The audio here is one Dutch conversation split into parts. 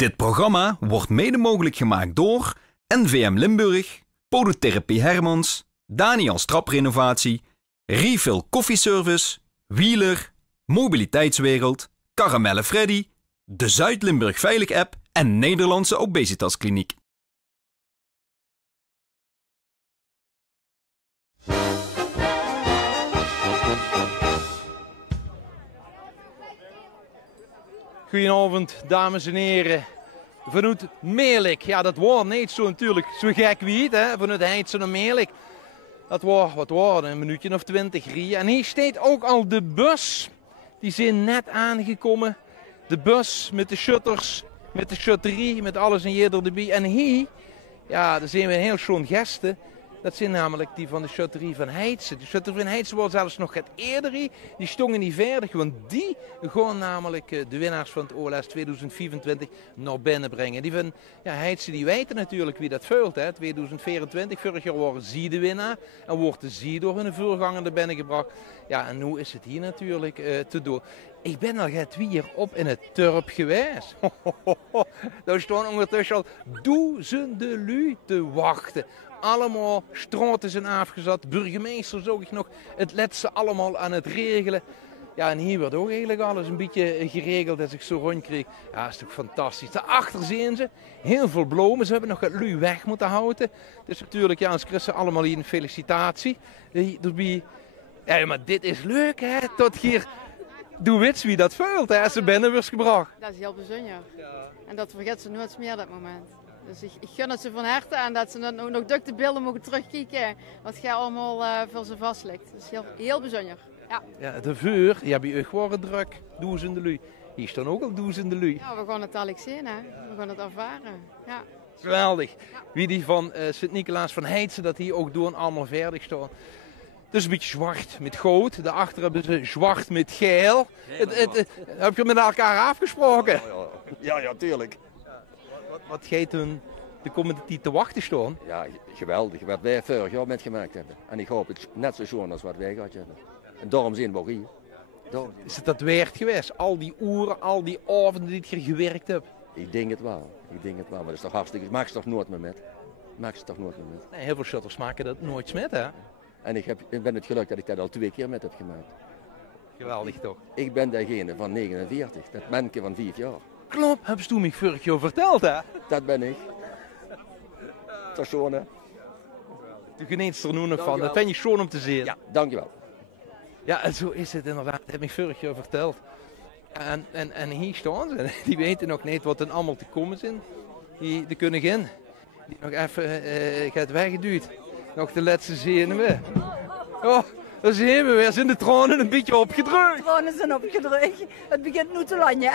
Dit programma wordt mede mogelijk gemaakt door NVM Limburg, Podotherapie Hermans, Daniel Straprenovatie, Refill Koffieservice, Wheeler, Mobiliteitswereld, Caramelle Freddy, de Zuid-Limburg Veilig App en Nederlandse Obesitaskliniek. Goedenavond, dames en heren. Vanuit Meerlijk, ja dat was niet zo natuurlijk, zo gek wie het, hè, vanuit Heidse naar Meerlijk. Dat was, wat was een minuutje of 20 rijden. En hier staat ook al de bus, die zijn net aangekomen. De bus met de shutters, met de shutterie, met alles en jeder erbij. En hier, ja, daar zijn we heel schoon gasten. Dat zijn namelijk die van de shutterie van Heidse. De shutterie van Heidse wordt zelfs nog het eerder. Die stonden niet verder, want die gaan namelijk de winnaars van het OLS 2024 naar binnen brengen. Die van Heidse die weten natuurlijk wie dat vult. Hè. 2024, vorig jaar waren ze de winnaar. En wordt ze door hun voorganger naar binnen gebracht. Ja, en nu is het hier natuurlijk te doen. Ik ben al 2 jaar op in het Turp geweest. Daar staan ondertussen al duizenden lui te wachten. Allemaal straten zijn afgezet. Burgemeester zag ik nog het laatste allemaal aan het regelen. Ja, en hier wordt ook eigenlijk alles een beetje geregeld als ik zo rondkreeg. Ja, dat is toch fantastisch. Daarachter zien ze heel veel bloemen. Ze hebben nog het lui weg moeten houden. Dus natuurlijk, ja, ons Christen allemaal hier een felicitatie. Ja, maar dit is leuk, hè. Tot hier, doe wits wie dat vult, hè. Ze binnen wordt gebracht. Dat is heel bijzonder. Ja. En dat vergeet ze nooit meer, dat moment. Dus ik gun het ze van harte en dat ze dan ook nog de beelden mogen terugkijken. Wat jij allemaal voor ze vast ligt. Dat is heel bijzonder. Ja. Ja, de vuur, die hebben je gewoon druk. Duizenden lui. Hier staan ook al duizenden lui. Ja, we gaan het al zien, hè. We gaan het ervaren. Ja. Geweldig. Wie die van Sint-Nicolaas van Heidse, dat hier ook doen, allemaal verdig staan. Het is een beetje zwart met goud. Daarachter hebben ze zwart met geel. Heb je met elkaar afgesproken? Ja, tuurlijk. Wat gaat toen de komende tijd te wachten staan? Ja, geweldig. Wat wij vorig jaar metgemaakt hebben. En ik hoop het net zo schoon als wat wij gehad hebben. En daarom zijn we ook hier. Is het dat waard geweest? Al die uren, al die avonden die je gewerkt hebt? Ik denk het wel. Maar dat is toch hartstikke... Maak ze toch nooit meer met? Nee, heel veel shutters maken dat nooit met, hè? En ik ben het geluk dat ik dat al 2 keer met heb gemaakt. Geweldig toch? Ik ben degene van 49, dat manneke van 5 jaar. Klopt, heb je toen me vorig jaar verteld, hè? Dat ben ik. Dat is schoon, hè? Je geniet er nu nog van, dat vind je schoon om te zien. Ja, dankjewel. Ja, en zo is het inderdaad, dat heb ik vorig jaar verteld. En hier staan ze, die weten nog niet wat er allemaal te komen zijn. De koningin, die nog even gaat weggeduwd. Nog de laatste zenuwen. Oh, daar zijn we weer, zijn de tranen een beetje opgedrukt. De tranen zijn opgedrukt, het begint nu te landen.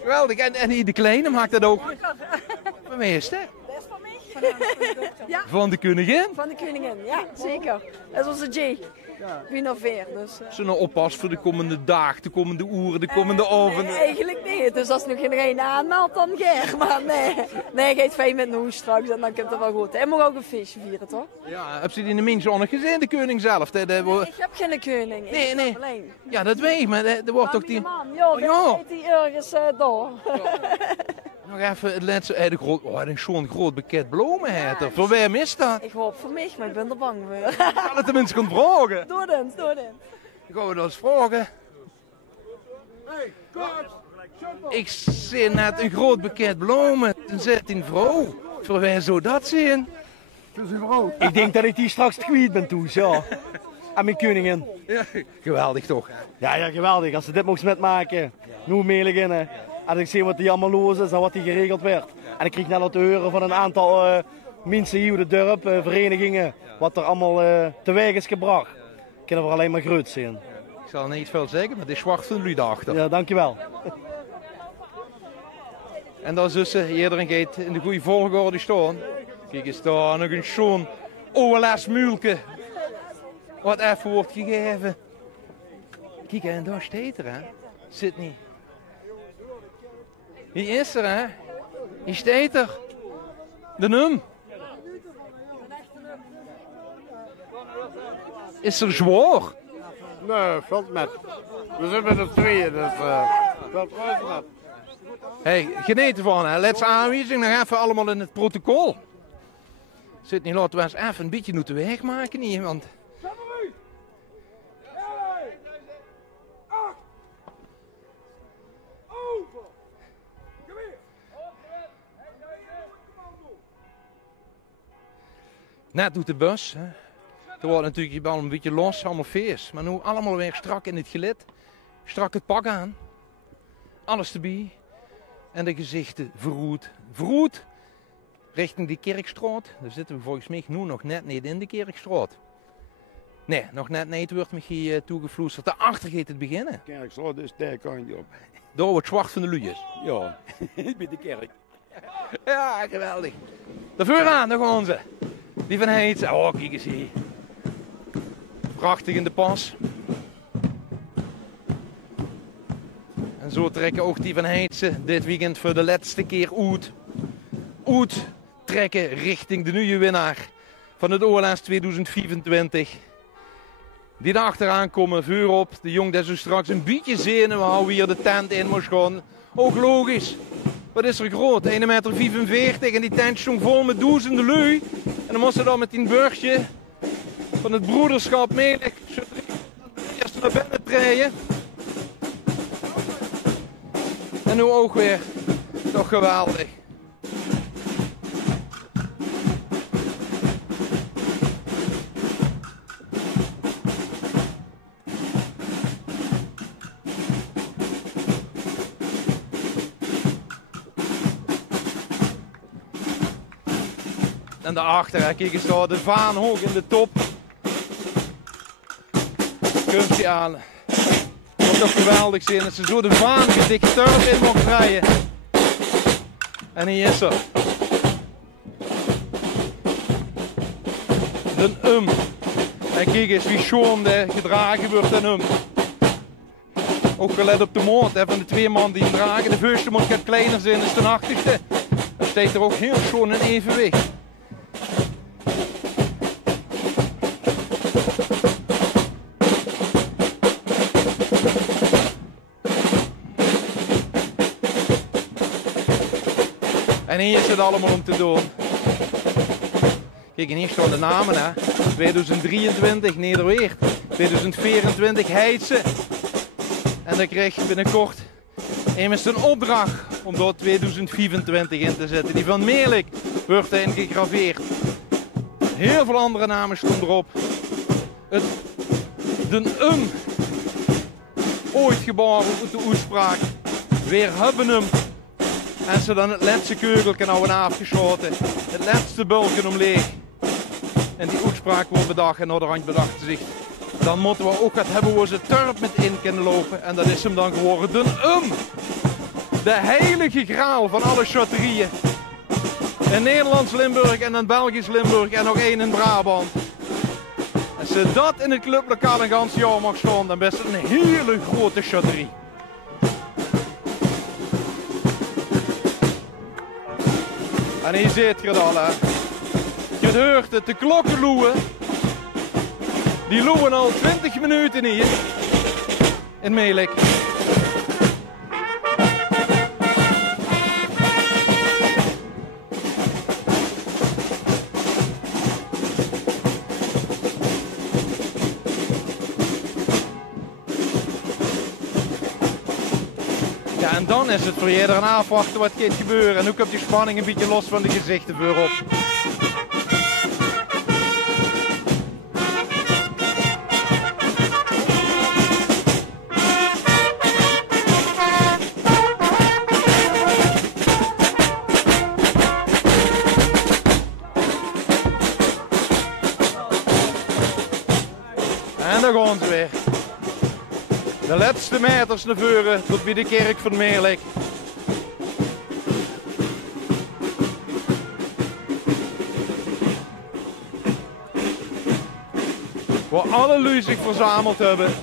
Geweldig, en de kleine maakt dat ook. Van wie is dat? Dat is van mij. Ja. Van de koningin? Van de koningin, ja, zeker. Dat is onze J. Wie nog veer. Dus, Ze nou oppassen voor de komende dag, de komende uren, de komende avonden? Nee, eigenlijk niet. Dus als nog geen aanmeldt, dan geer. Maar nee, gaat fijn met Noes straks en dan komt het wel goed. Hij mag ook een feestje vieren, toch? Ja, heb je die in de mensen nog gezien, de koning zelf? Nee, ik heb geen koning. Nee. Ja, dat weet ik, maar er wordt toch die... Ja, dat heet die ergens door. Nog even het laatste, een zo'n groot pakket bloemen heeft. Voor wie is dat? Ik hoop voor mij, maar ik ben er bang voor. Kan het tenminste gaan vragen? Doe dan. Dan gaan we dat eens vragen. Ik zie net een groot pakket bloemen. Dan zit een vrouw. Voor wie zou dat zijn? Dat is een vrouw. Ik denk dat ik die straks kwijt ben toen, ja. En mijn koningin. Ja, geweldig toch? Ja, geweldig. Als ze dit mocht metmaken. Nu meelig in, hè. En ik zie wat die allemaal los is en wat die geregeld werd. En ik kreeg net wat te horen van een aantal mensen hier in de dorp, verenigingen, wat er allemaal teweeg is gebracht. Kunnen we alleen maar groot zien. Ik zal niet veel zeggen, maar dit is zwart van jullie daarachter. Ja, dankjewel. En dat is dus, iedereen gaat in de goede volgorde staan. Kijk eens daar, nog een schoon OLS-muulke. Wat even wordt gegeven. Kijk, en daar staat er, hè. Sydney. Wie is er, hè? Wie staat er? De num. Is er zwaar? Nee, valt met. We zijn met z'n tweeën, dus valt met. Hey, geniet ervan, hè. Laatste aanwijzing, nog even allemaal in het protocol. Zit niet, laten we eens even een beetje moeten wegmaken hier, want... Net doet de bus. Hè. Er wordt natuurlijk je bal een beetje los, allemaal feest. Maar nu allemaal weer strak in het gelid. Strak het pak aan. Alles erbij. En de gezichten verroerd. Verroerd richting die Kerkstraat. Daar zitten we volgens mij nu nog net niet in de Kerkstraat. Nee, nog net niet wordt me hier toegevloesterd. Daarachter gaat het beginnen. Kerkstraat, dus daar kan je op. Daar wordt zwart van de luiers. Ja, bij de kerk. Ja, geweldig. De vooraan, daar gaan ze. Die van Heitse. Oh, kijk eens hier. Prachtig in de pas. En zo trekken ook die van Heitse dit weekend voor de laatste keer uit trekken richting de nieuwe winnaar van het OLS 2024. Die daar achteraan komen, vuur op. De jong dat zo straks een beetje zenuwen hoe hier de tent in moest gaan. Ook logisch. Wat is er groot? 1,45 meter en die tent stond vol met duizenden lui. En dan moesten ze dan met die burgje van het broederschap Melik eerst naar binnen treden. En nu ook weer. Toch geweldig. En daarachter, kijk eens daar, de vaan hoog in de top. Komt hij aan. Het wordt toch geweldig zijn dat ze zo de vaan gedicht turf in mocht rijden. En hier is er. De En kijk eens wie schoon gedragen wordt in Ook gelet op de moord van de twee man die hem dragen. De voorste moet gaat kleiner zijn dan de achterste. Dat staat er ook heel schoon in evenwicht. En hier is het allemaal om te doen. Kijk, en hier staan de namen, hè. 2023 Nederweert, 2024 Heitse. En dan krijg je binnenkort immers een opdracht om door 2024 in te zetten. Die van Melik wordt erin gegraveerd. Heel veel andere namen stonden erop. Ooit geboren uit de uitspraak. Weer hebben hem. En ze dan het laatste keugeltje nou afgeschoten. Het laatste bultje omleeg. En die uitspraak wordt bedacht en naar de rand bedacht zich. Dan moeten we ook het hebben waar ze turp met in kunnen lopen. En dat is hem dan geworden. De heilige graal van alle chotterieën. In Nederlands Limburg en in Belgisch Limburg en nog één in Brabant. Als ze dat in het clublokaal een gans jaar mag staan, dan is het een hele grote chotterie. En hier zit je het al, hè. Je hoort het, de klokken loeien. Die loeien al 20 minuten hier. In Melik. Ja, en dan is het voor iedereen afwachten wat gaat gebeuren. En nu komt die spanning een beetje los van de gezichten voorop. En daar gaan ze weer. De laatste meters naar voren tot bij de kerk van Meerlijk. Waar alle lui zich verzameld hebben.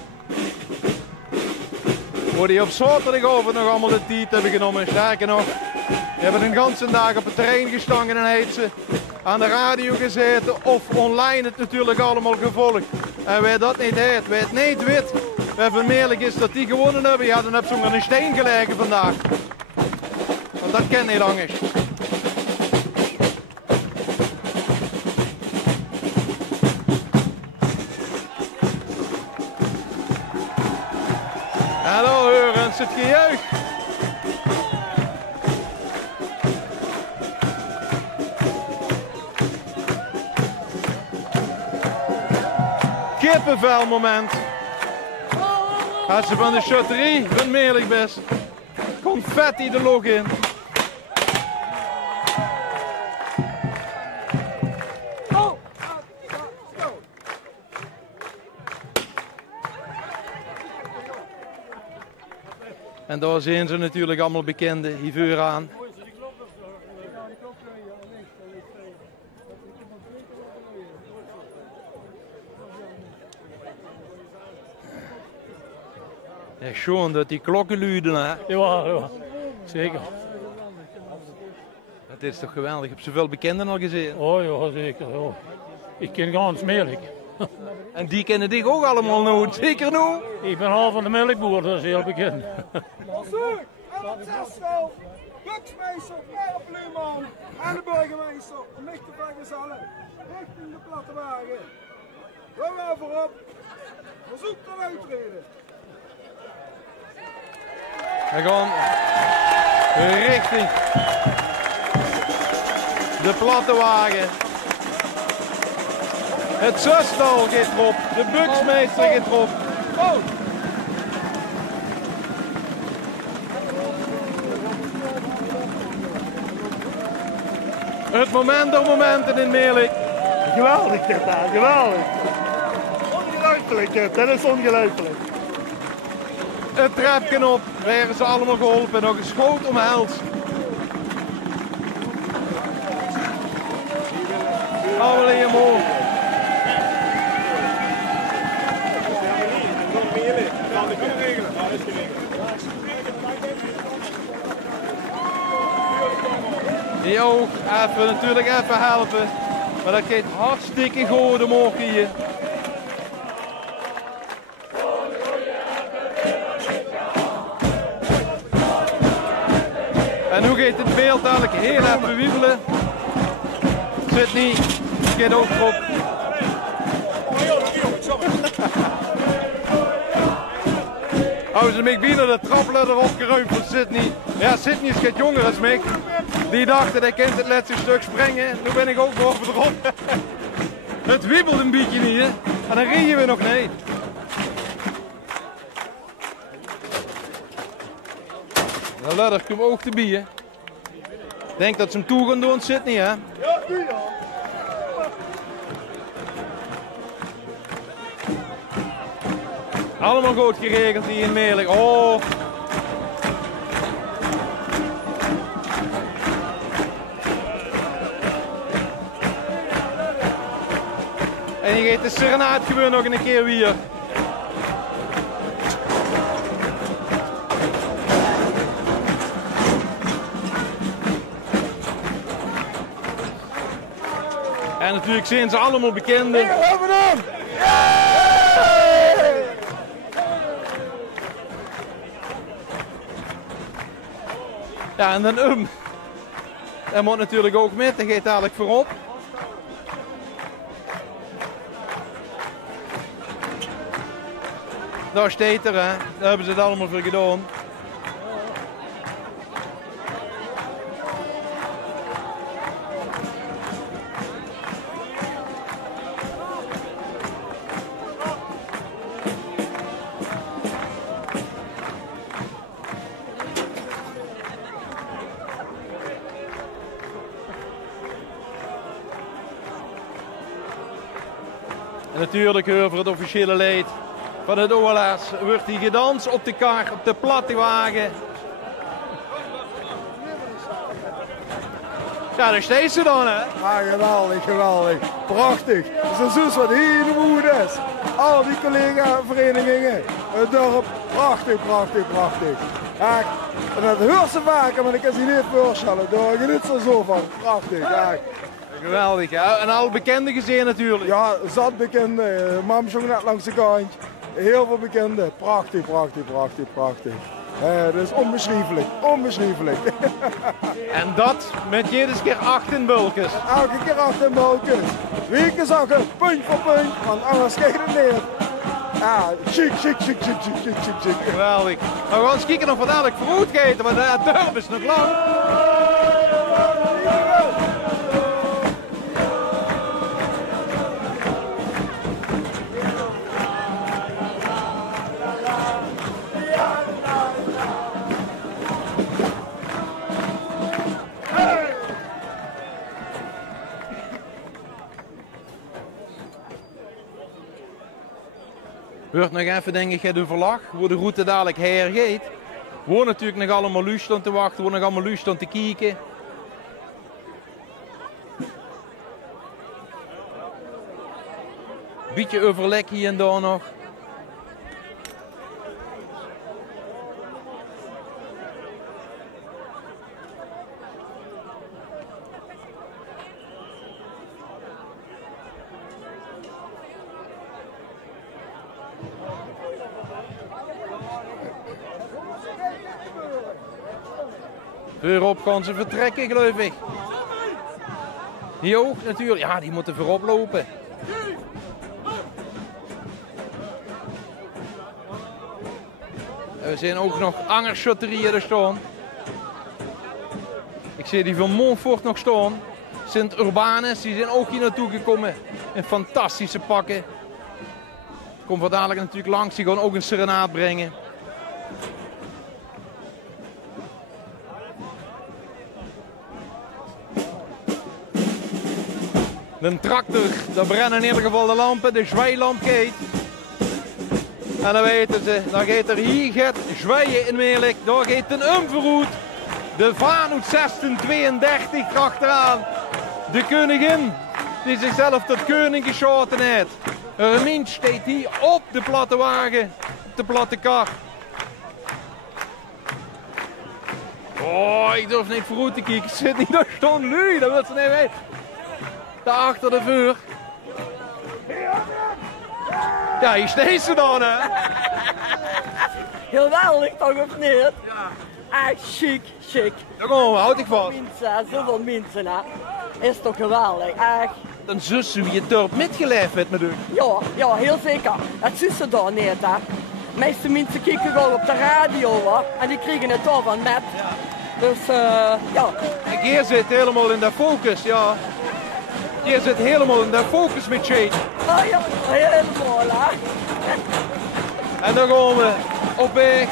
Waar die op zaterdagavond nog allemaal de tijd hebben genomen. Sterker nog, die hebben een ganse dag op het terrein gestangen en Heitse. Aan de radio gezeten of online het natuurlijk allemaal gevolgd. En wij dat niet heet, wij het niet weten. Wij van Meerlijk is dat die gewonnen hebben. Ja, dan heb ze onder een steen gelegen vandaag. Want dat kent niet anders. Hallo Heurens, het gejuich. Kippenvel moment. Als ze van de chotterie van Meerlijk best. Confetti de log in. En daar zijn ze natuurlijk allemaal bekende hier aan. Ja, schoon dat die klokken luiden, hè? Ja, zeker. Het is toch geweldig, ik heb zoveel bekenden al gezien. Oh ja, zeker. Ja. Ik ken gans Meerlijk. En die kennen dich ook allemaal nu, zeker nu? Ik ben half van de melkboer, dat is heel bekend. En het zestal, Buksmeester, Erpluman en de burgemeester om mich te vergezellen richting de platte wagen. We gaan voorop, verzoek tot uitreden. We gaan richting de platte wagen. Het zestal gaat erop, de Buksmeester gaat erop. Oh. Het moment der momenten in Meerlijk. Geweldig dit daar, geweldig. Ongelooflijk dit, dat is ongelooflijk. Het trapje op, werden ze allemaal geholpen, nog een schoot omhelst. Allemaal in je moor. Die ook even, natuurlijk even helpen. Maar dat gaat hartstikke goed de morgen hier. En nu gaat het beeld eigenlijk heel even wiebelen. Zit niet, gaat ook erop. Oh, ze Mick Wiener de trapladder opgeruimd voor Sydney. Ja, Sydney is geen jonger als Mick. Die dacht dat hij kent het laatste stuk springen. Nu ben ik ook boven erop. Het wiebelt een beetje niet, hè. En dan rieën we nog niet. De ladder komt ook te bieden. Ik denk dat ze hem toe gaan doen, Sydney, hè. Ja, doe je al. Allemaal goed geregeld hier in Meerlijk. Oh. En je gaat de serenaat gewoon nog een keer weer. En natuurlijk zijn ze allemaal bekenden. Hier hebben we hem! Ja, en dan dat moet natuurlijk ook met, dat gaat dadelijk voorop. Daar staat er, hè. Daar hebben ze het allemaal voor gedaan. En natuurlijk over het officiële leed van het OLS wordt die gedanst op de kar, op de platte wagen. Ja, daar steeds ze dan, hè? Ah, geweldig, geweldig. Prachtig. Het is een zus wat helemaal goed is. Al die collega-verenigingen, het dorp, prachtig, prachtig, prachtig. Echt. En dat hoort ze vaker, maar ik kan ze niet voorstellen. Daar geniet ze zo van. Prachtig, echt. Geweldig, hè? En al bekende gezien natuurlijk. Ja, zat bekende. Mam zong net langs de kant. Heel veel bekenden. Prachtig, prachtig, prachtig, prachtig. Dat is onbeschrijfelijk, onbeschrijfelijk. En dat met jedes keer 8 in bulkes. Elke keer 8 in bulkes. Weken zakken, punt voor punt, want anders krijg je het neer. Ja, chic. Geweldig. Nou, we gaan eens kijken of we dadelijk fruit eten, want de dorp is nog lang. Hoort nog even, denk ik, de verlag, hoe de route dadelijk hergeet. We worden natuurlijk nog allemaal luist aan te wachten, we worden nog allemaal luist aan te kijken. Beetje overleg hier en daar nog. Voorop gaan ze vertrekken, geloof ik. Hier ook natuurlijk. Ja, die moeten voorop lopen. En we zien ook nog angerschotterieën er staan. Ik zie die van Montfort nog staan. Sint-Urbanus, die zijn ook hier naartoe gekomen. In fantastische pakken. Komt wat dadelijk natuurlijk langs, die gaan ook een serenaad brengen. Een tractor, daar brennen in ieder geval de lampen, de zwijlamp gaat. En dan weten ze, dan gaat er hier gaat zwijen in Meerlijk, daar gaat een umverhoed. De Vaanhoed 1632 achteraan. De koningin, die zichzelf tot koning geschoten heeft. Een mens staat hier op de platte wagen, op de platte kar. Oh, ik durf niet vooruit te kijken, ik zit niet door zo'n lui, dat wil ze niet weten. Daar achter de vuur. Ja, hier steeds ze dan, hè? Geweldig toch, of niet? Ja. Echt chic. Daar komen we, houd ik vast. Mensen, zoveel mensen, hè. Is toch geweldig, echt. Een zus wie je dorp metgeleefd met me doen. Ja, heel zeker. Dat zussen daar niet, hè. De meeste mensen kijken gewoon op de radio, hè. En die krijgen het daar van met. Dus, ja. En hier zit helemaal in de focus, ja. Je zit helemaal in de focus met Shane. Oh ja, helemaal hè. En dan gaan we op weg.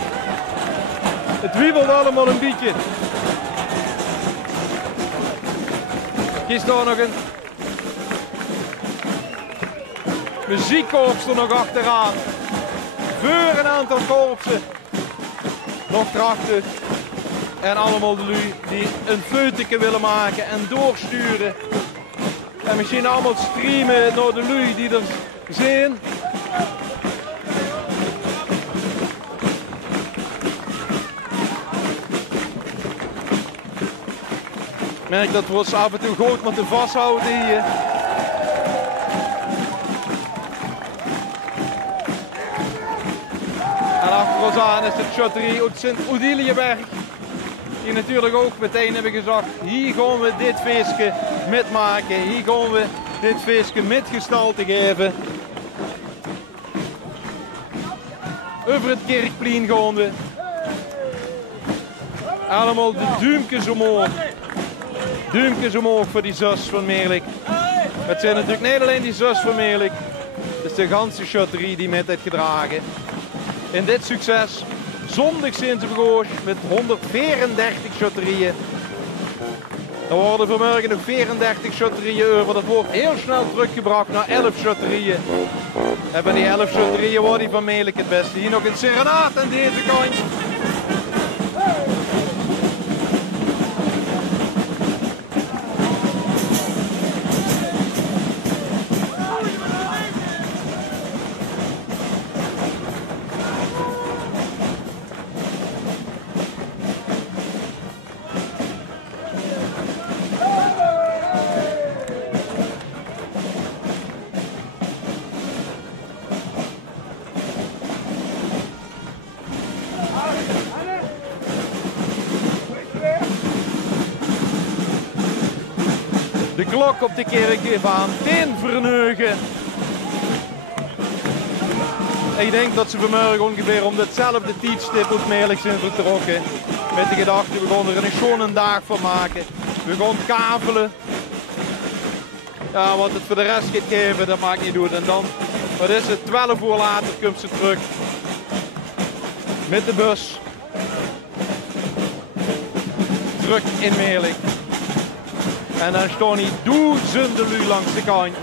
Het wiebelt allemaal een beetje. Hier staat nog een muziekkorps er nog achteraan. Voor een aantal korpsen. Nog krachtig. En allemaal de lui die een feutje willen maken en doorsturen. En misschien allemaal streamen naar de lui die er zijn. Ik merk dat we ons af en toe goed moeten vasthouden hier. En achter ons aan is het Chotterie uit Sint-Odiliëberg. Hier natuurlijk ook meteen hebben gezegd, hier gaan we dit feestje metmaken. Hier gaan we dit feestje met gestalte geven. Over het kerkplein gaan we. Allemaal de duimpjes omhoog. Duimpjes omhoog voor die zus van Meerlijk. Het zijn natuurlijk niet alleen die zus van Meerlijk. Het is de ganse Chotterie die met heeft gedragen. In dit succes. Zondag zijn ze vergoos met 134 chotterieën. Er worden vanmorgen nog 34 chotterieën over. Dat wordt heel snel teruggebracht naar 11 chotterieën. En bij die 11 chotterieën wordt die van Meerlijk het beste. Hier nog een serenaat aan deze kant. De klok op de kerk even aan. Ten verneugen. Ik denk dat ze vanmorgen ongeveer om hetzelfde tijdstip uit Meerlijk zijn vertrokken. Met de gedachte, we gaan er een schone dag van maken. We gaan kavelen. Ja, wat het voor de rest gaat geven, dat maakt niet uit. En dan, wat is het, 12 uur later komt ze terug. Met de bus. Terug in Meerlijk. En dan staan hier duizenden lui langs de kant.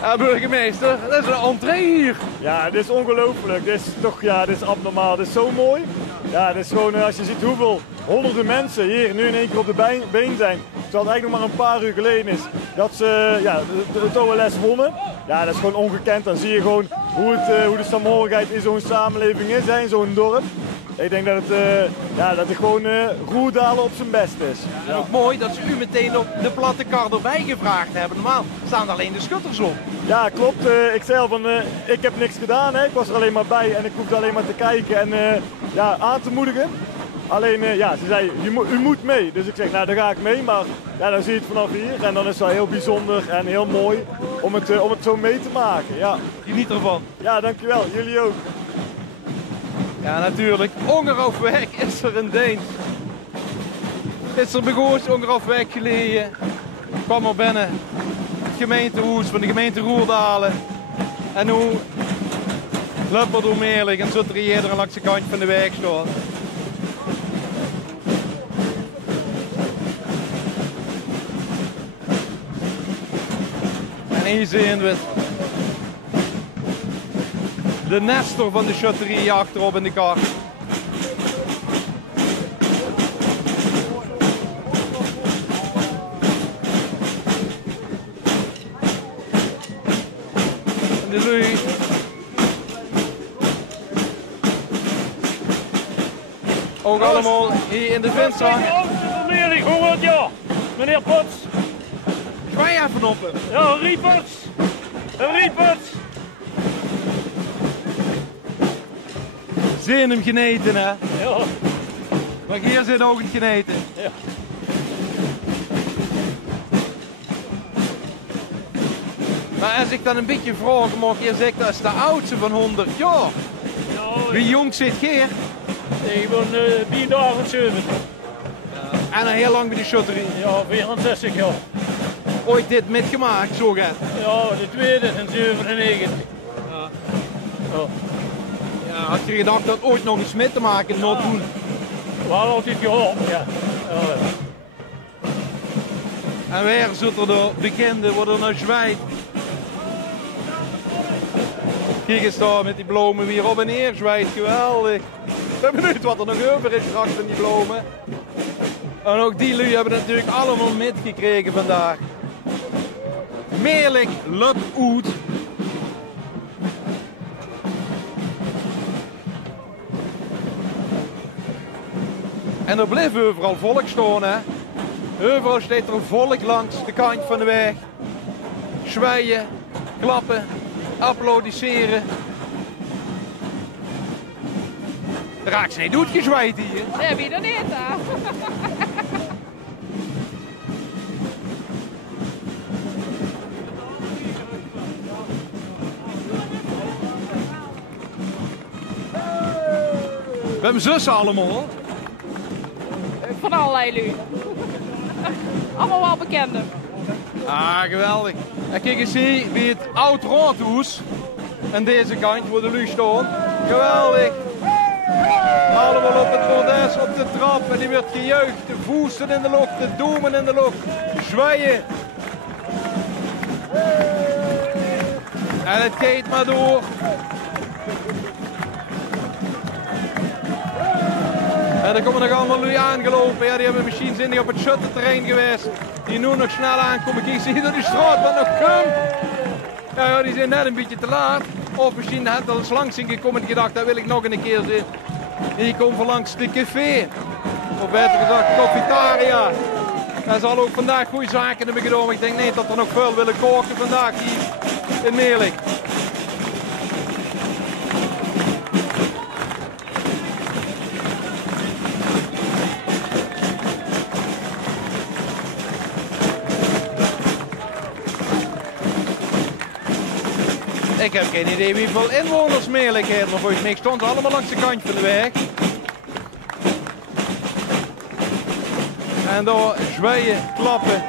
Ja, burgemeester, dat is een entree hier. Ja, dit is ongelooflijk. Dit is toch, ja, dit is abnormaal. Dit is zo mooi. Ja, dit is gewoon, als je ziet hoeveel honderden mensen hier nu in één keer op de been zijn. Terwijl het eigenlijk nog maar een paar uur geleden is dat ze ja, het OLS wonnen. Ja, dat is gewoon ongekend. Dan zie je gewoon hoe de saamhorigheid in zo'n samenleving is, in zo'n dorp. Ik denk dat het gewoon Roerdalen op zijn best is. Ja, en ook mooi dat ze u meteen op de platte kar erbij gevraagd hebben. Normaal staan er alleen de schutters op. Ja, klopt. Ik zei al van, ik heb niks gedaan. Hè. Ik was er alleen maar bij en ik hoefde alleen maar te kijken en aan te moedigen. Alleen, ja, ze zei, u moet mee. Dus ik zeg, nou, daar ga ik mee. Maar ja, dan zie je het vanaf hier. En dan is het wel heel bijzonder en heel mooi om het zo mee te maken. Ja. Geniet ervan. Ja, dankjewel. Jullie ook. Ja, natuurlijk. Ongerofweg is er een Deens. Is er begoos ongerofweg geleden. Kwam er binnen. Het gemeentehuis van de gemeente Roerdalen. En hoe loopt door Meerlijk en zit er hier langs de kant van de weg staan. En hier zien we het. De Nestor van de chutterie achterop in de kar. En de lui. Ook allemaal hier in de vindstang. Ik hoor het, ja. Meneer Pots. Ga je even op hem. Ja, Rieperts. Rieperts. Zijn hem geneten, hè? Ja. Maar hier zit ook het geneten. Ja. Maar als ik dan een beetje vraag mag, je zegt dat is de oudste van 100 jaar. Ja, wie jong zit Geer? Ik ben 4 Ja. En al heel lang bij de chutterie? Ja, 64 jaar. Ooit dit metgemaakt, zo gaat? Ja, de tweede in 97. Ja. Oh. Ja, had je gedacht dat ooit nog iets mee te maken nog doen? We hadden altijd gehoord, ja. En weer zitten er bekenden, worden naar Zwijt. Kijk eens daar met die bloemen weer op en neer Zwijt, geweldig. Ik ben benieuwd wat er nog over is straks van die bloemen. En ook die lui hebben natuurlijk allemaal metgekregen vandaag. Meerlijk lukt uit. En er blijft overal volk staan, hè. Overal staat er volk langs de kant van de weg. Zwijgen, klappen, applaudisseren. Raakt ze niet doet gezwijt hier. Nee, wie dan niet, hè? We hebben zussen allemaal, hoor. Van allerlei lui. Allemaal wel bekenden. Ah, geweldig. En kijk eens hier bij het oud raadhuis. Aan deze kant waar de lui staan. Geweldig. Allemaal op het bordes, op de trap. En die wordt gejuicht. De voeten in de lucht, de doemen in de lucht. Zwaaien. En het gaat maar door. En er komen nog allemaal lui aangelopen. Ja, die hebben misschien zijn die op het schutterterrein geweest. Die nu nog snel aankomen. Kijk, zie je door die straat wat nog komt. Ja, die zijn net een beetje te laat. Of misschien had er eens langs in gekomen en gedacht, dat wil ik nog een keer zien. Die komen van langs de café. Of beter gezegd, Cofitaria. Hij zal ook vandaag goede zaken hebben gedaan. Ik denk niet dat er nog veel willen koken vandaag hier in Meerlijk. Ik heb geen idee hoeveel inwoners Meerlijk heeft, maar volgens mij stond ze allemaal langs de kant van de weg. En door zwaaien, klappen.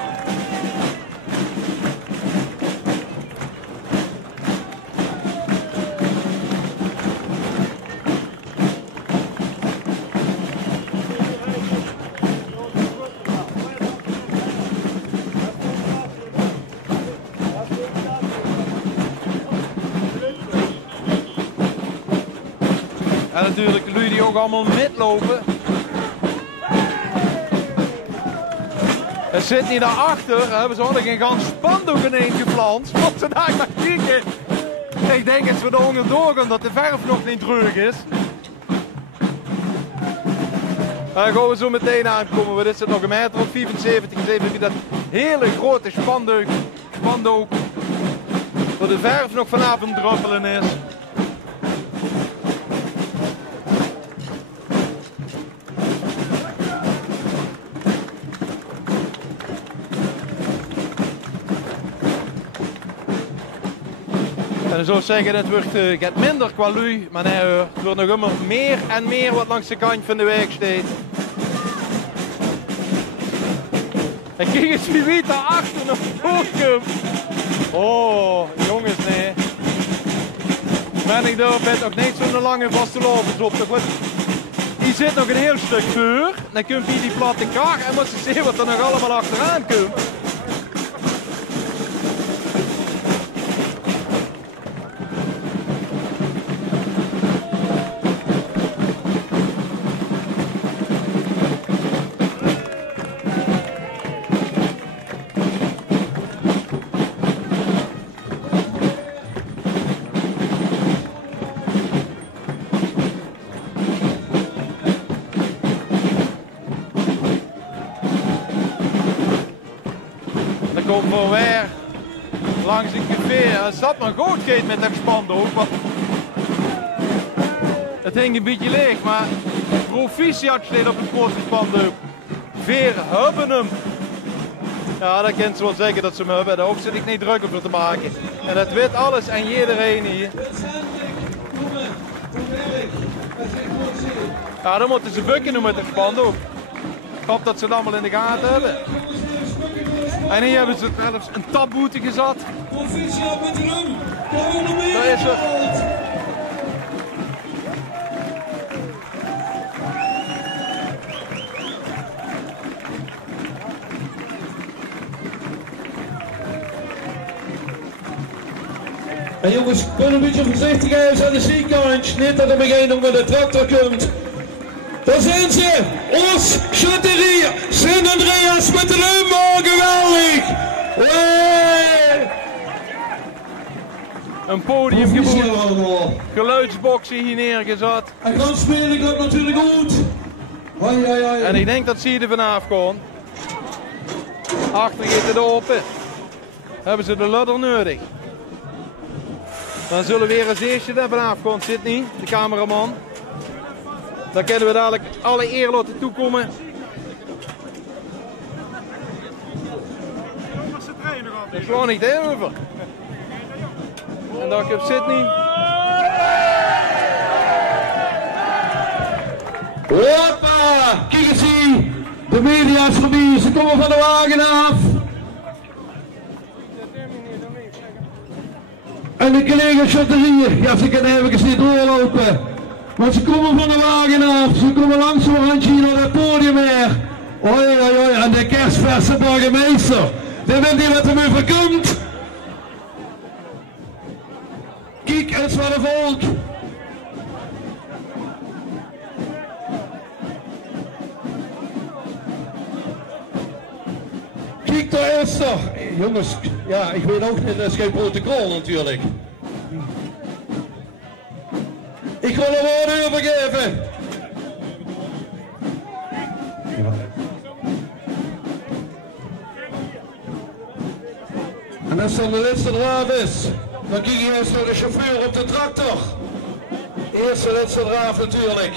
En natuurlijk jullie die ook allemaal metlopen. Het zit niet daarachter, hebben ze hadden geen gans spandoek ineens geplant. Wat ze daar maar kijken. Ik denk dat we er onder doorgaan dat de verf nog niet terug is. En dan gaan we zo meteen aankomen. Wat is het nog, een meter of 75? Dus even dat hele grote spandoek. Waar de verf nog vanavond druppelen is. En dan zou ik zeggen, het wordt minder qua lui, maar nee, het wordt nog immer meer en meer wat langs de kant van de weg steekt. En kijk eens wie weet daarachter nog voorkomt. Oh, jongens, nee. Maar ik durf het ook niet zo'n lange vaste lopers op te gooien. Hier zit nog een heel stuk vuur. Dan komt hier die platte kar en moet je zien wat er nog allemaal achteraan komt. Komt voor weer langs een café. Het zat maar goed geet met dat spandoek. Het hing een beetje leeg, maar proficiat staat op het grote spandoek. Veer hebben hem. Ja, dat kent ze wel zeker dat ze hem hebben. Daar zit ik niet druk op te maken. En dat weet alles en iedereen hier. Ja, dan moeten ze bukken doen met het spandoek. Ik hoop dat ze het allemaal in de gaten hebben. En hier hebben ze zelfs een tapboete gezet. Daar is ze. En jongens, kom een beetje voorzichtig uit aan de zijkant. Niet dat er meteen nog met de tractor komt. Daar zijn ze! Os, Chatterie, Sint-Andreas met de Lumbo, geweldig! Wee! Een podium geboden, geluidsboxen hier neergezet. En dan speel ik dat natuurlijk goed. Hoi, hoi, hoi. En ik denk dat ze hier vanaf komen. Achter gaat het open. Hebben ze de ladder nodig. Dan zullen we weer als eerste daar vanaf komen, Sidney, de cameraman. Dan kunnen we dadelijk alle eer laten toekomen. Ik sla niet heen over. En dan komt Sidney. Hoppa! Kijk eens hier. De media is voorbij. Ze komen van de wagen af. En de collega Chatterie. Ja, ze kunnen even niet doorlopen. Want ze komen van de wagen af, ze komen langzamerhand hier naar het podium weer. Hoi, hoi, hoi, en de kerstverse burgemeester. Die weet niet wat er mee voorkomt. Kijk eens naar de volk. Kijk daar is er. Jongens, ja, ik weet ook niet, dat is geen protocol natuurlijk. Ik wil een woord overgeven. En als dan de laatste draaf is, dan kijk je eens naar de chauffeur op de tractor. Eerste laatste draaf natuurlijk.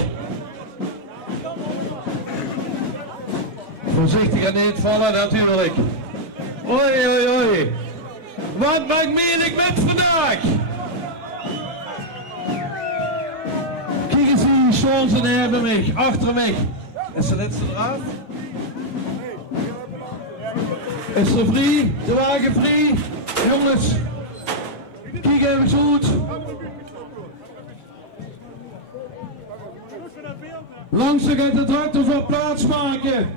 Voorzichtig aan niet vallen natuurlijk. Oei oei oei. Wat maakt Melik met vandaag? Kijk eens die chansen hebben mij, achter mij. Is de laatste draaf? Is er vrij? De wagen vrij? Jongens, kijk even goed. Langzaam gaat de tractor voor plaats maken.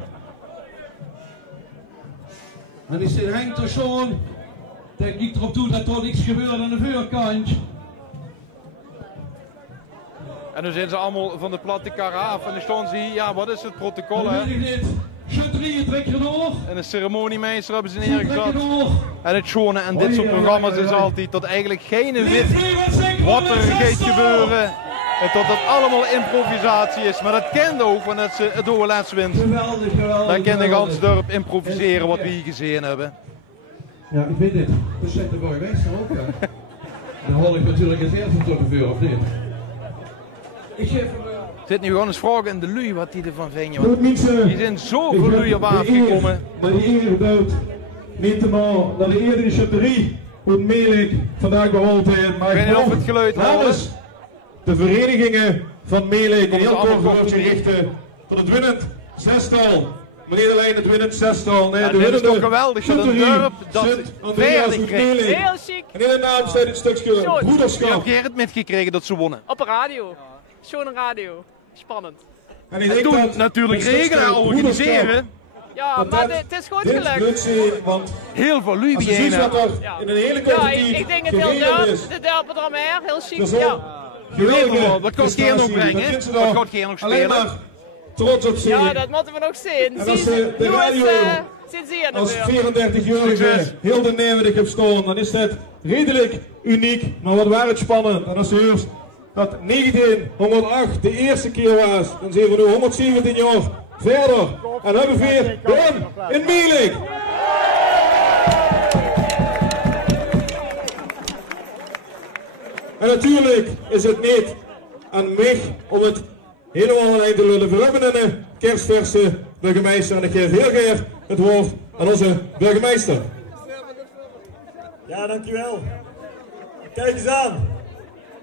En is dit Henk er schon, der kijkt erop toe dat er niks gebeurt aan de voorkant. En nu zijn ze allemaal van de platte kar af en dan staan ze hier, ja wat is het protocol hè? Schutterieën trekken door. En de ceremoniemeester hebben ze neergezet. En het schone en dit soort programma's is altijd dat eigenlijk geen wit wat er gaat gebeuren. En tot het allemaal improvisatie is. Maar dat kent ook wanneer ze het OLS wint. Geweldig, geweldig. Dan kan de gans dorp improviseren wat we hier gezien hebben. Ja, ik weet het. Dat zegt de burgemeester ook. Ja. Dan hoor ik natuurlijk het eerste tot de vuur of niet. Ik geef hem. Zit nu gewoon eens vragen in de lui wat die ervan vinden. Want die zijn zoveel lui op afgekomen. Maar die eer dood. Niet te mal dat de eerdere chapterie hoe Melik vandaag behoord heeft. Maar ik weet niet of het geluid namens de verenigingen van Melik en heel kort woordje richten tot het winnend zestal. Maar niet alleen het winnend zestal. Nee, ja, de dit is winnende toch geweldig dat een dorp dat veilig krijgt. Heel chic. En in de naam staat het stukje broederschap. Ik heb Gerrit metgekregen dat ze wonnen. Op de radio. Schoon radio. Spannend. En toen natuurlijk regelen, organiseren. Ja, maar het is goed gelukt. Heel veel lui bijeen. In een hele korte tijd ik denk het heel leuk. De dorpen eromheen, heel chic. Ja. Geweldige. Wat gaat Geer nog brengen? Wat gaat Geer nog spelen? Trots op zien. Ja, dat moeten we nog zien. En als de radio als 34-jarige heel de Nederland heb staan, dan is dat redelijk uniek, maar wat waar het spannend. En als je eerst dat 1908 de eerste keer was, dan zijn we nu 117 jaar verder. En hebben we weer Don in Melik. En natuurlijk is het niet aan mij om het helemaal alleen te lullen. We hebben een kerstverse burgemeester en ik geef heel graag het woord aan onze burgemeester. Ja, dankjewel. Kijk eens aan.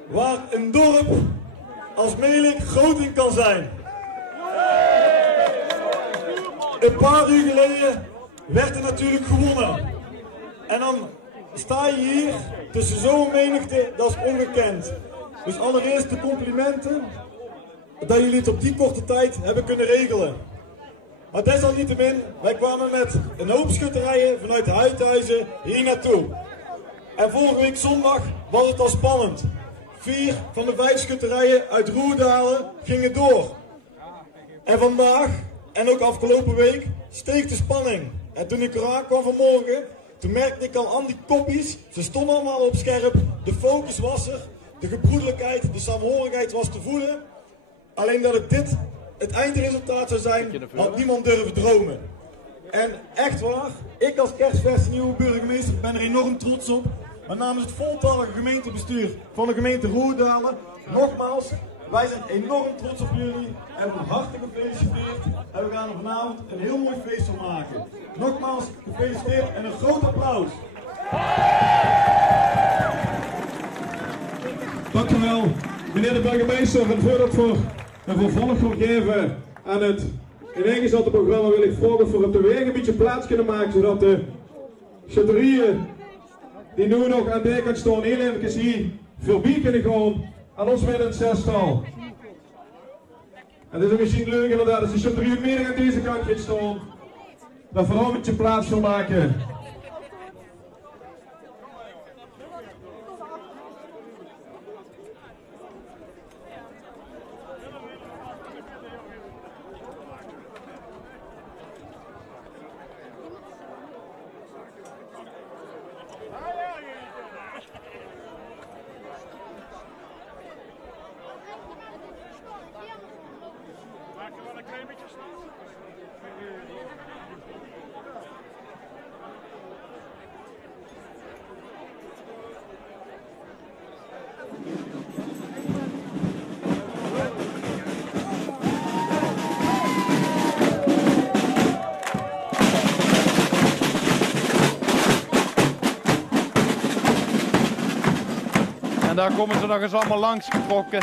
Waar een dorp als Melik groot in kan zijn. Een paar uur geleden werd er natuurlijk gewonnen. En dan sta je hier tussen zo'n menigte, dat is ongekend. Dus allereerst de complimenten dat jullie het op die korte tijd hebben kunnen regelen. Maar desalniettemin, wij kwamen met een hoop schutterijen vanuit Huithuizen hier naartoe. En vorige week zondag was het al spannend. 4 van de 5 schutterijen uit Roerdalen gingen door. En vandaag, en ook afgelopen week, steeg de spanning. En toen ik eraan kwam vanmorgen, toen merkte ik al aan die koppies, ze stonden allemaal op scherp, de focus was er, de gebroedelijkheid, de samenhorigheid was te voelen. Alleen dat dit het eindresultaat zou zijn, had niemand durven dromen. En echt waar, ik als kerstverse nieuwe burgemeester ben er enorm trots op. Maar namens het voltallige gemeentebestuur van de gemeente Roerdalen, nogmaals, wij zijn enorm trots op jullie en van harte gefeliciteerd. En we gaan er vanavond een heel mooi feest van maken. Nogmaals, gefeliciteerd en een groot applaus. Dankjewel, meneer de burgemeester. En voordat we een vervolg gaan geven aan het ineengezette programma, wil ik vragen of we op de weg een beetje plaats kunnen maken, zodat de schutterieën die nu nog aan de kant staan, heel even hier voorbij kunnen gaan aan ons winnend zestal. En het is misschien leuk inderdaad, als de schutterieën meer aan deze kant gaan staan, dat vooral een beetje plaats wil maken. En daar komen ze nog eens allemaal langs getrokken.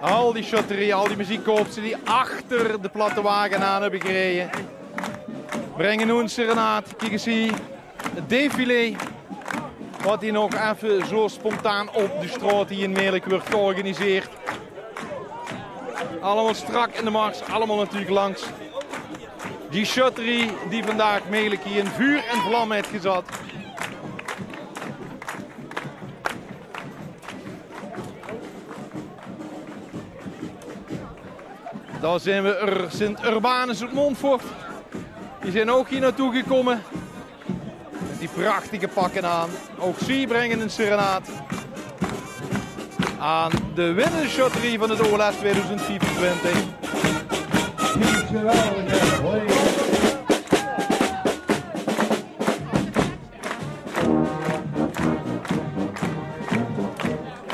Al die shotterie, al die muziekkoopsen die achter de platte wagen aan hebben gereden. Brengen nu een serenaat. Kijk eens hier. Het défilé. Wat hier nog even zo spontaan op de straat hier in Meerlijk wordt georganiseerd. Allemaal strak in de mars, allemaal natuurlijk langs. Die shotterie die vandaag Meerlijk hier in vuur en vlam heeft gezet. Daar zijn we Sint-Urbanus uit Montfort. Die zijn ook hier naartoe gekomen. Die prachtige pakken aan. Ook zij brengen een serenaat aan de winnende shotterie van het OLS 2024.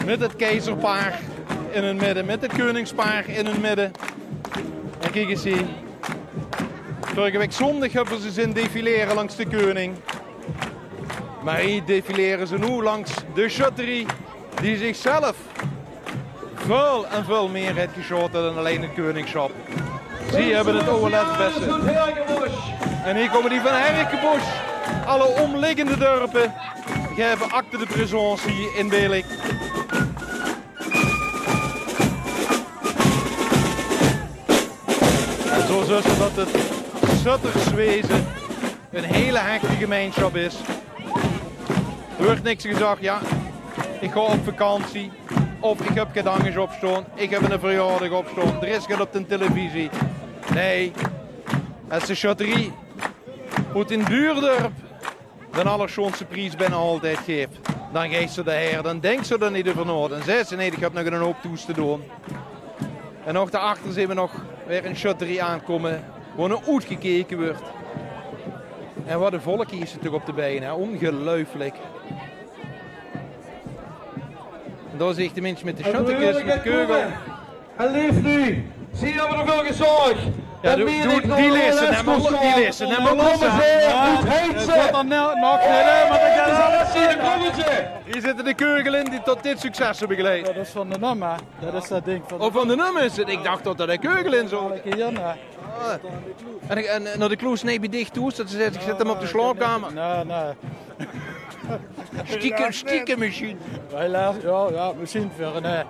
Met het keizerpaar in hun midden, met het koningspaar in hun midden. En kijk eens hier. Vorige week zondag hebben ze zin defileren langs de koning. Maar hier defileren ze nu langs de shotterie die zichzelf veel en veel meer heeft geschoten dan alleen het koningschap. Zie hebben het OLS beste. En hier komen die van Herkenbosch. Alle omliggende dorpen geven acte de présence hier in Meerlijk. En zo zussen dat het Sutterswezen een hele hechte gemeenschap is. Er wordt niks gezegd, ja, ik ga op vakantie. Of ik heb geen danges opstaan, ik heb een verjaardag opstaan, er is geen op de televisie. Nee, het is de shotterie moet in buurdorp de allerschoonste prijs bijna altijd geeft. Dan geeft ze de her, dan denkt ze er niet over na. Dan zegt ze nee, ik heb nog een hoop toes te doen. En nog daarachter zien we nog weer een shotterie aankomen, waar er uitgekeken wordt. En wat een volk hier is er toch op de benen, ongelooflijk. Daar zie ik de mensen met de shottekist, met de keugel. En leef nu, zie je dat we nog wel gezorgd. Ja, die lezen hem maar los. Hier zitten de keugel in die tot dit succes hebben geleid. Dat is van de nummer, dat is dat ding van de... Oh, van de nummer is het? Ik dacht dat er een keugel in zat. En naar de kloos nee bij dicht toe, dat ze zegt, ik zet hem op de slaapkamer. Nee. Stiekem misschien. Ja, misschien voor een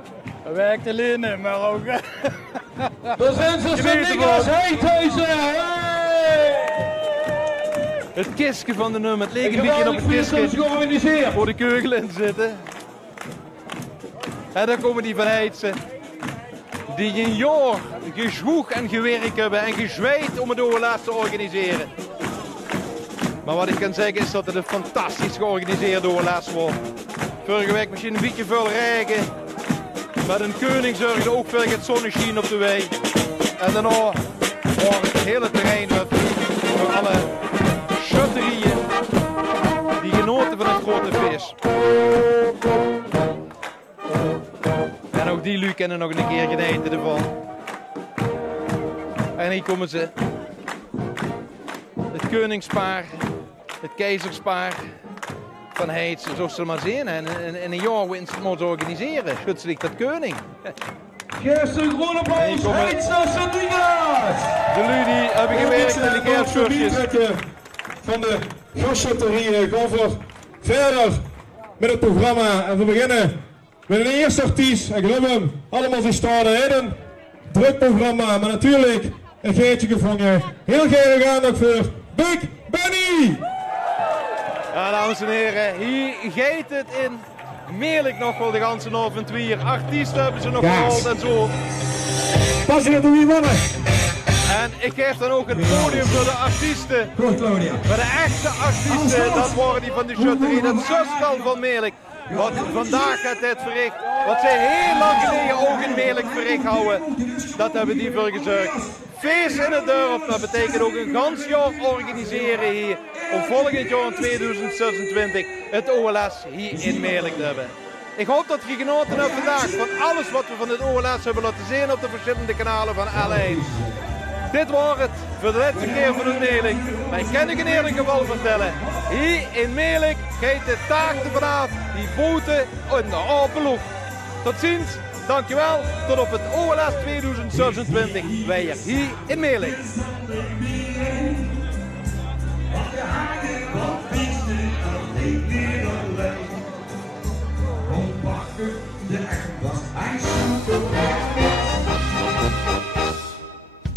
werkt alleen, maar ook... Daar zijn ze, Sint-Nicolaas Heidhuizen! Het kistje van de nummer, het leek een beetje op het kistje voor de keugel in zitten. En dan komen die van Heidse, die een jaar gezwoeg en gewerkt hebben en gezweet om het OLS te organiseren. Maar wat ik kan zeggen is dat het een fantastisch georganiseerd OLS wordt. Vorige week misschien een beetje veel regen. Met een koning zorgde ook voor het zonneschijn op de weg. En daarna was het hele terrein voor alle shotterieën die genoten van het grote feest. En ook die lui kennen nog een keer genieten ervan. En hier komen ze. Het koningspaar, het keizerspaar van Heidse, zo zullen maar zien. En in een jaar winst het moeten organiseren. Schutselijk dat koning. Geef een groene applaus, Heidse Sint-Nicolaas! De lui die hebben gewerkt in de kerstkursjes. Van de gastshotterie gaan we verder met het programma. En we beginnen met een eerste artiest. Ik geloof hem allemaal verstaan. Een druk programma, maar natuurlijk een geitje gevangen. Heel graag aandacht voor Big Benny! Ja, dames en heren, hier geeft het in Meerlijk nog wel de ganse avond weer. Artiesten hebben ze nog gehaald en zo. Pas je dat wie wonnen? En ik geef dan ook het podium voor de artiesten. Maar de echte artiesten, dat worden die van de shotterie, dat zusstal van Meerlijk. Wat vandaag gaat dit verricht, wat zij heel lang geleden ook in Meerlijk verricht houden, dat hebben die voor gezorgd. Feest in het dorp, dat betekent ook een gans jaar organiseren hier om volgend jaar in 2026 het OLS hier in Meerlijk te hebben. Ik hoop dat je genoten hebt vandaag van alles wat we van het OLS hebben laten zien op de verschillende kanalen van L1. Dit was het voor de laatste keer van het Meerlijk. Maar ik kan u een eerlijk geval vertellen. hier in Meerlijk gaat de taak vanavond die boten in de open. Tot ziens, dankjewel, tot op het OLS 2026 wij hier in Meerlijk.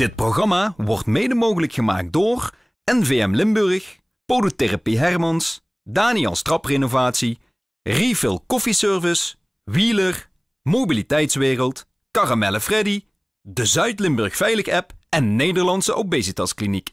Dit programma wordt mede mogelijk gemaakt door NVM Limburg, Podotherapie Hermans, Daniels Traprenovatie, Refill Koffieservice, Wheeler, Mobiliteitswereld, Caramelle Freddy, de Zuid-Limburg Veilig App en Nederlandse Obesitaskliniek.